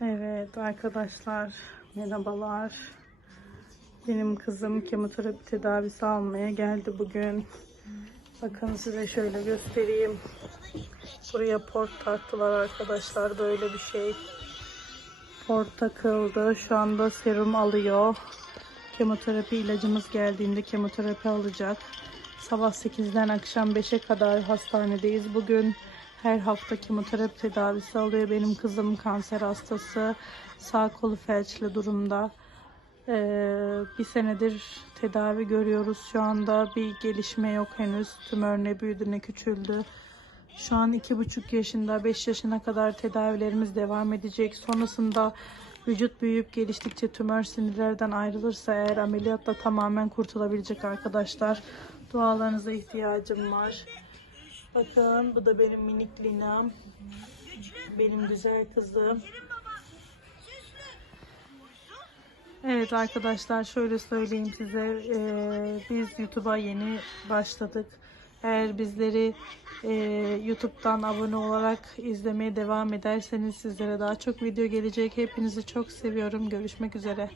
Evet arkadaşlar merhabalar. Benim kızım kemoterapi tedavisi almaya geldi bugün. Bakın size şöyle göstereyim. Buraya port taktılar arkadaşlar böyle bir şey. Port takıldı. Şu anda serum alıyor. Kemoterapi ilacımız geldiğinde kemoterapi alacak. Sabah 8'den akşam 5'e kadar hastanedeyiz. Bugün her hafta kemoterapi tedavisi alıyor. Benim kızım kanser hastası. Sağ kolu felçli durumda. Ee, bir senedir tedavi görüyoruz. Şu anda bir gelişme yok henüz. Tümör ne büyüdü ne küçüldü. Şu an iki buçuk yaşında, 5 yaşına kadar tedavilerimiz devam edecek. Sonrasında vücut büyüyüp geliştikçe tümör sinirlerden ayrılırsa eğer ameliyatla tamamen kurtulabilecek arkadaşlar. Dualarınıza ihtiyacım var. Bakın bu da benim minik Lina'm. Benim güzel kızım. Evet arkadaşlar şöyle söyleyeyim size eee, biz YouTube'a yeni başladık. Eğer bizleri eee, YouTube'dan abone olarak izlemeye devam ederseniz sizlere daha çok video gelecek. Hepinizi çok seviyorum. Görüşmek üzere.